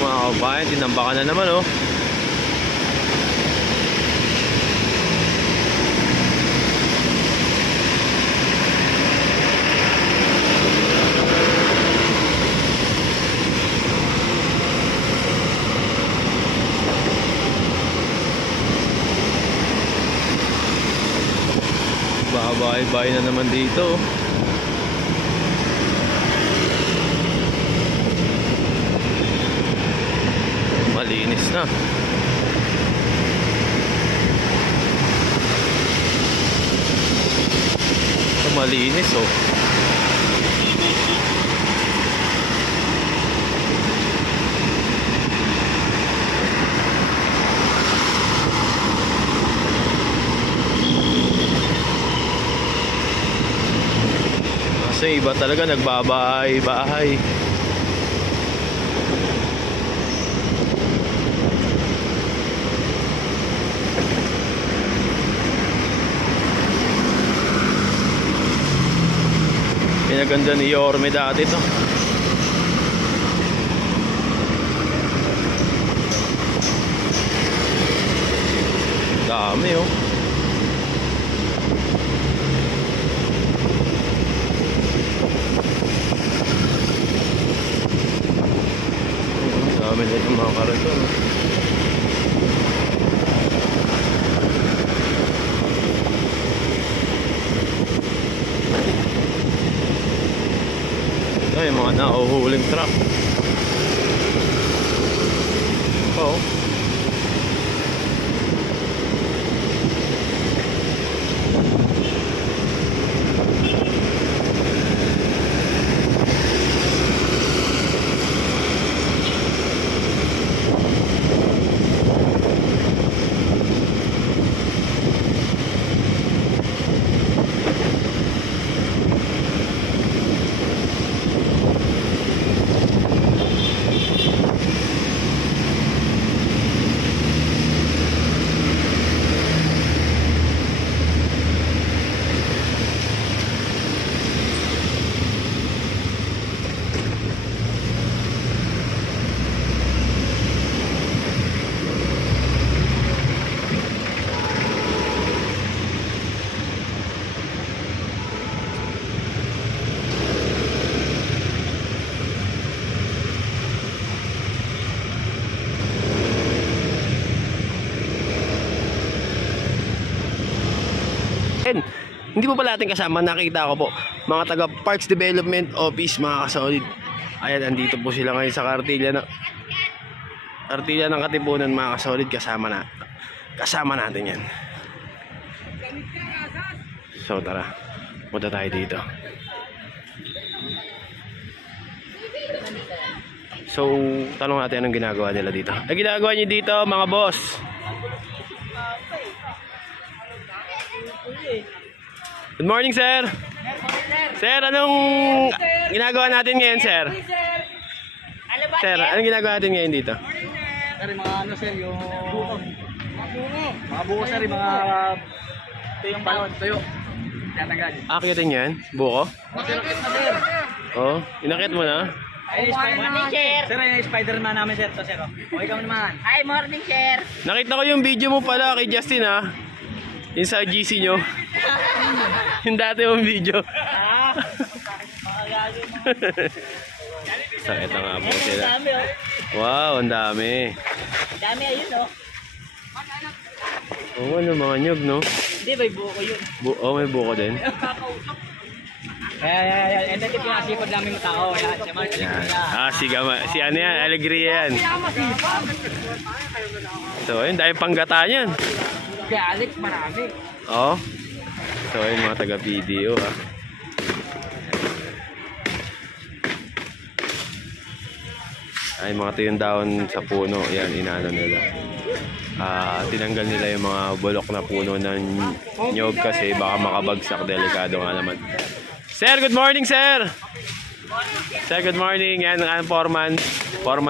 mga kabayan, tinambakan na naman oh. Bahay-bahay na naman dito. Malinis na. Malinis oh. Kasi iba talaga nagbabahay-bahay. Pinaganda ni Yorme dati to. Dami oh. Dami na yung mga karaton. Ito yung mga nauhuling truck. Oo. Hindi po pala ating kasama, nakita ko po mga taga Parks Development Office, mga kasolid. Ayan, andito po sila ngayon sa kartilya ng Katipunan, mga kasolid. Kasama natin yan. So tara, punta tayo dito. So tanong natin anong ginagawa nila dito. Ang ginagawa niyo dito, mga boss? Good morning, sir. Sir, anong ginagawa natin ngayon, sir? Sir, anong ginagawa natin ngayon dito? Sir, mga ano sir, yung mga buko sir, mga tuyong balon, tuyo. Tatanggal. Akitin yan? Buko? Nakit na sir. Oo, inakit mo na? Ay, morning sir. Sir, yung Spider-Man namin sir, to sir. O, ikaw naman. Hi, morning, sir. Nakita ko yung video mo pala kay Justin, ha? Yung sa GC nyo. Yung dati mong video. So, ito nga po sila. Wow, ang dami. Dami ayun, oh. Oo, ano mga nyog, no? Hindi, may buko yun. May buko din. Yan, ito yung pinasipod namin mga tao. Yan, si Mark. Yan. Si ano yan, Alegria yan. So, ayun, dahil panggata yan. Kaya Alex, marami. Oo. So, ayun, mga taga-video, ha. Ay, mga tuyong dahon sa puno. Yan, inaano nila. Tinanggal nila yung mga bulok na puno ng nyog kasi baka makabagsak. Delikado nga naman. Sir, good morning, sir! Sir, good morning. Yan, ang Foreman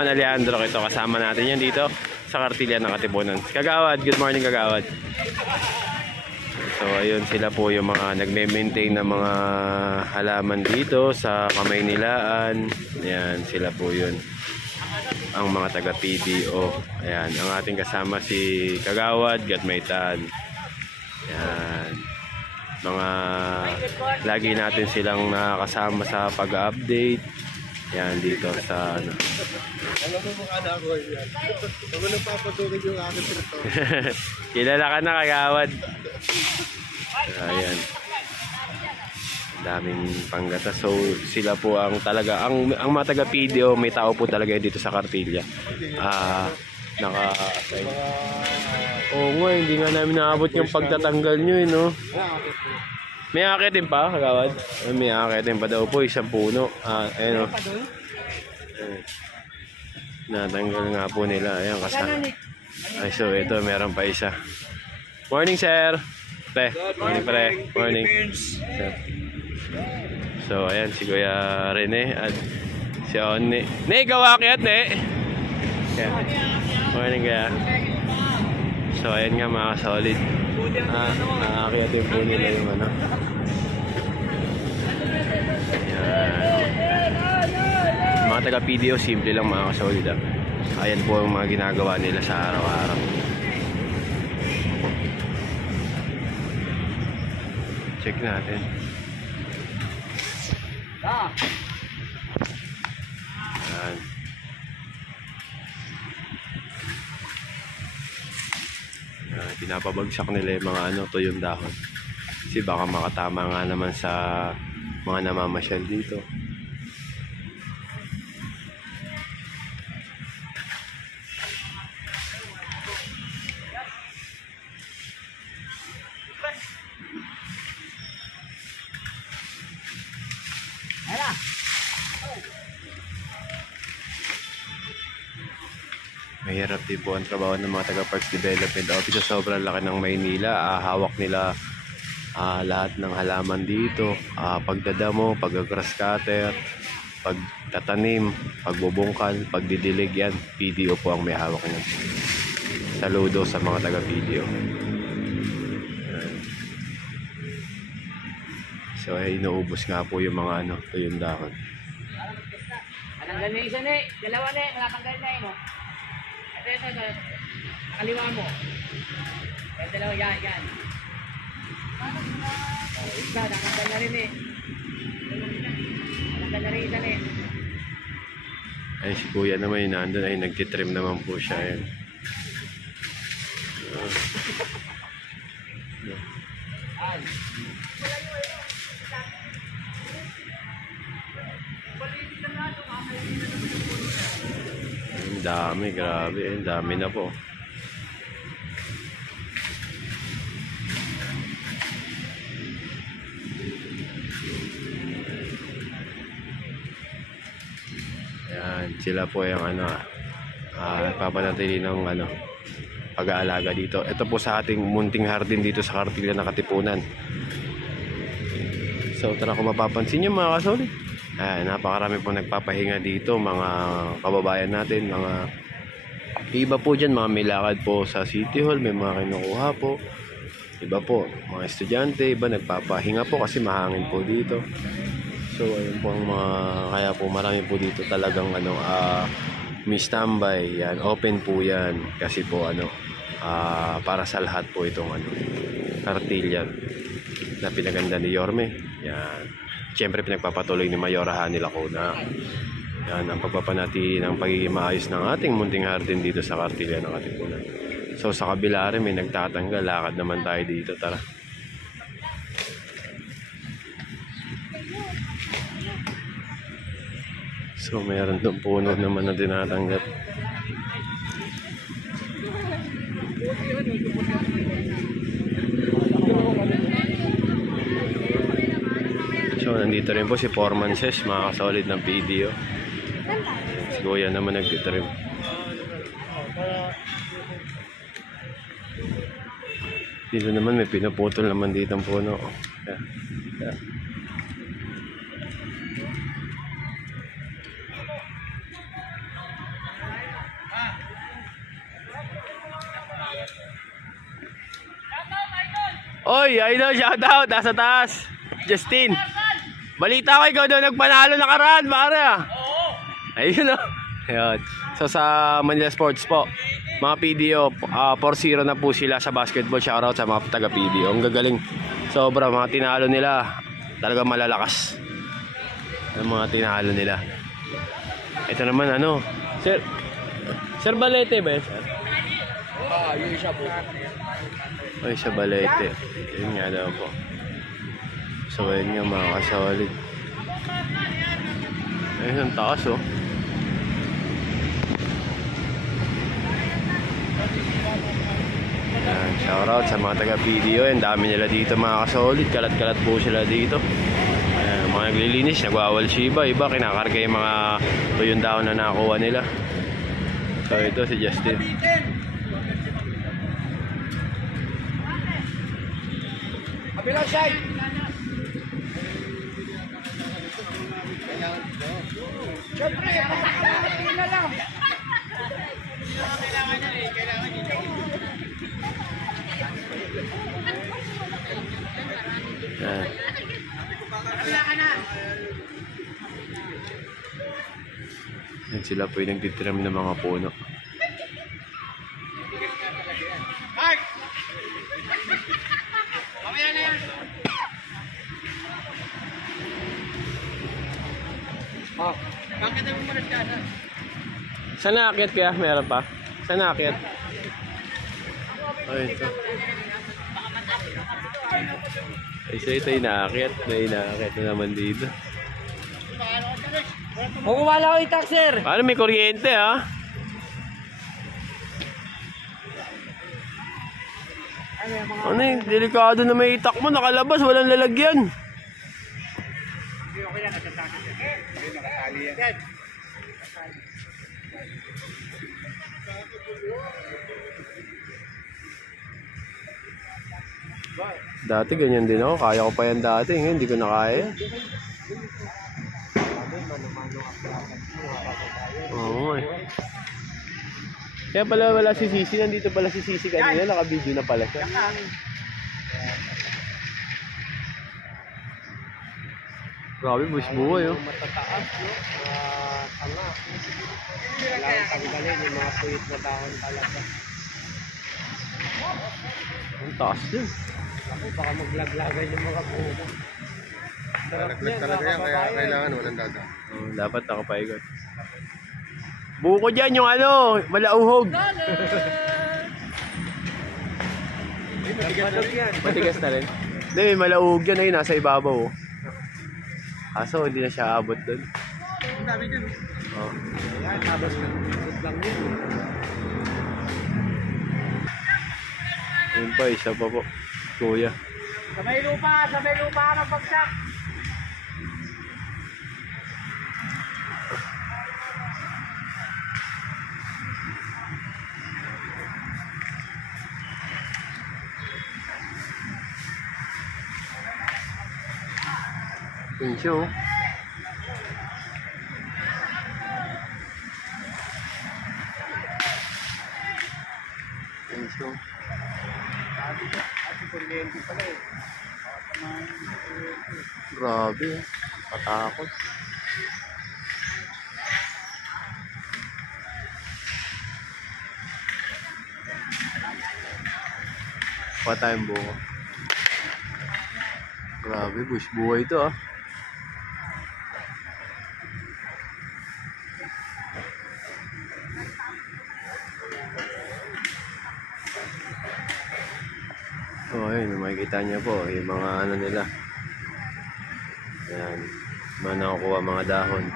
Alejandro. Ito, kasama natin yan dito sa kartilya ng Katipunan. Kagawad, good morning, Kagawad. So, ayun, sila po yung mga nagme-maintain ng mga halaman dito sa Kamaynilaan. Yan, sila po yun. ang mga taga PDO. Ayan, ang ating kasama si Kagawad, Gatmaytan. Ayan. Mga lagi natin silang nakakasama sa pag-update. Yan dito sa ano. Alam mo mukha na ako yan. Huwag mo nang papatugin yung aking trito. Kilala ka na, Kagawad. Ayan. Daming panggata. So sila po ang talaga ang mga taga PDO, may tao po talaga dito sa Cartilla. Oo nga, hindi nga namin naabot yung pagtatanggal nyo, no? May akitin pa, Kagawad? May akitin pa daw po, isang puno. Ayun, o. Natanggal nga po nila. Ayan, kasama. Ay, so ito, meron pa isa. Morning, sir! Pre, morning, pre. Morning. So, ayan, si Kuya Rene at si Oni. Ne, gawakyat, ne! Morning, kaya. So, ayan nga, mga solid. Nakakyatin po nila yung ano. Ayan. Mga taga-PDO, simple lang mga kasolid. Ayan po ang mga ginagawa nila sa araw-araw. Check natin. Ayan. Pinapabagsak nila yung mga ano, tuyong dahon. Kasi baka makatama nga naman sa mga namamasyal dito. Mahirap din po ang trabaho ng mga taga-Parks Development Office. Sobrang laki ng Maynila. Hawak nila lahat ng halaman dito. Pagdadamo, pag-grass cutter, pagtatanim, pagbubungkal, pagdidilig yan. PDO po ang may hawak niyan. Saludo sa mga taga-PDO. So ay inuubos nga po yung mga ano, tuyong dahon. Natanggal na isa na eh. Dalawa na eh. Natanggal na eh, no? Ito. Kaliwa mo. Ito dalawa, yan. Isa, natanggal na rin eh. Natanggal na rin isa na eh. Ay, si Kuya naman yung nandun ay nagtitrim naman po siya. Ayan. Ang dami, grabe. Ang dami na po. Ayan, sila po yung ano, nagpapanatili ng ano, pag-aalaga dito. Ito po sa ating munting hardin dito sa Cartilla na Katipunan. So tara, kung mapapansin nyo mga kasolid, napakarami po nagpapahinga dito, mga kababayan natin, mga iba po dyan, mga may lakad po sa City Hall, may mga kinukuha po. Iba po, mga estudyante, iba nagpapahinga po kasi mahangin po dito. So ayun po ang mga, kaya po marami po dito talagang ano, may standby, yan, open po yan kasi po ano, para sa lahat po itong ano, Cartilla na pinaganda ni Yorme. Yan, siyempre pinagpapatuloy ni Mayora Hanny Lacuna. Yan ang pagpapanatili ng pagiging maayos ng ating munting hardin dito sa Cartilla ng Katipunan. So sa kabila rin may nagtatanggal, lakad naman tayo dito, tara. So mayroon doon puno naman na tinatanggap. So nandito rin po si Foreman Ses, mga kasolid ng PDO. Si Kuya naman nagtitrim. Dito naman may pinuputol naman dito ang puno. Yeah. Oy, idol, shout out, nasa taas. Justin. Balita ko ikaw daw nagpanalo nakaraan, pare. Oo. Ayun o. Ayun. So sa Manila Sports po, mga PDO, 4-0 na po sila sa basketball. Shoutout sa mga taga PDO. Ang gagaling. Sobra, mga tinalo nila. Talaga malalakas. Ang mga tinalo nila. Ito naman ano, Sir Balete ba yun, sir? Yun siya po. Ay, sa Balete. Yun nga daw po. So, ayun nga mga kasolid. Ayun, ang taas oh. Yan, shoutout sa mga taga-PDO. Ang dami nila dito mga kasolid. Kalat-kalat po sila dito. Ayan, mga naglilinis, nagwawal siya iba. Kinakarga yung mga tuyong dahon na nakuha nila. So ito si Justin. Kabilang side. Siyempre, pagkakain na lang. Yan. Yan sila po yung nagtitrim ng mga puno. Bakit mo muna siya? Saan naakyat kaya? Meron pa? Saan naakyat? Ay, ito. Ay, so ito yung naakyat. May naakyat na naman dito. Kung wala ko itak, sir. Paano may kuryente ha? Ano yung delikado na may itak mo, nakalabas, walang lalagyan. Dati ganyan din ako, kaya ko pa yan dati, ngayon hindi ko na kaya. Oo eh. Kaya pala wala si Sisi, nandito pala si Sisi kanina, naka-video na pala siya. Grabe, buwis buhay oh. Matataas, no? Tanga. Kailangan tanggalin yung mga puwit na dahon talaga. Ang taas yun. Ako, baka maglaglagan yung mga buho. Nalaglag talaga yan, kaya kailangan walang daga. Oh, dapat nakapaigot. Buko dyan yung ano, malauhog. Matigas na rin. Hindi, may malauhog yan ayun, nasa ibabaw oh. Kaso hindi na siya abot doon. Ang dami dyan. Oh. Yan, habas na. Lang yun. Ayun pa, isa pa po. Kuya. Sa may lupa ng pagsak. Yun siya oh. Yun siya oh. Grabe, patakot. Pa tayong buko. Grabe, bush buhay ito ah. So ayun, makikita niyo po yung mga ano nila. Ayan, mga nakukuha mga dahon.